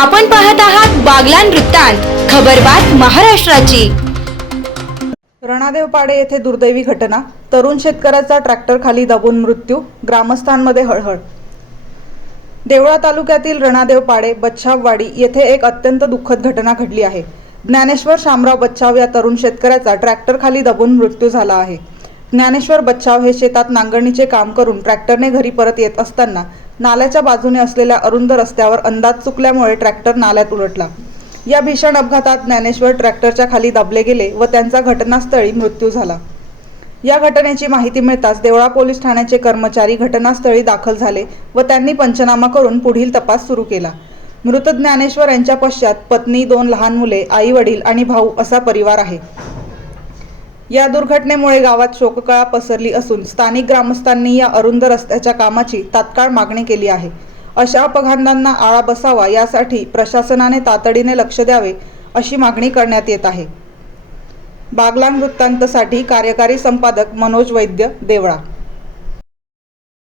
आपण पाहत आहात बागलान वृत्तांत खबरबात महाराष्ट्राची. रणादेव पाडे येथे दुर्दैवी घटना. तरुण शेतकऱ्याचा ट्रॅक्टर खाली दबून मृत्यू ग्रामस्थांमध्ये हळहळ. देवळा तालुक्यातील रणादेव पाडे बच्छाववाडी येथे एक अत्यंत दुःखद घटना घडली आहे. ज्ञानेश्वर शामराव बच्छाव या तरुण शेतकऱ्याचा ट्रॅक्टर खाली दबून मृत्यू झाला आहे. ज्ञानेश्वर बच्चाव हे शेतात नांगरणीचे काम करून ट्रॅक्टरने घरी परत येत असताना नाल्याच्या बाजूने असलेल्या अरुंद रस्त्यावर अंदाज चुकल्यामुळे ट्रॅक्टर नाल्यात उलटला. या भीषण अपघातात ज्ञानेश्वर ट्रॅक्टरच्या खाली दाबले गेले व त्यांचा घटनास्थळी मृत्यू झाला. या घटनेची माहिती मिळताच देवळा पोलीस ठाण्याचे कर्मचारी घटनास्थळी दाखल झाले व त्यांनी पंचनामा करून पुढील तपास सुरू केला. मृत ज्ञानेश्वर यांच्या पश्चात पत्नी दोन लहान मुले आई वडील आणि भाऊ असा परिवार आहे. या दुर्घटनेमुळे गावात शोककळा पसरली असून स्थानिक ग्रामस्थांनी या अरुंद रस्त्याच्या कामाची तात्काळ मागणी केली आहे. अशा अपघातांना आळा बसावा यासाठी प्रशासनाने तातडीने लक्ष द्यावे अशी मागणी करण्यात येत आहे. बागलान वृत्तांतसाठी कार्यकारी संपादक मनोज वैद्य देवळा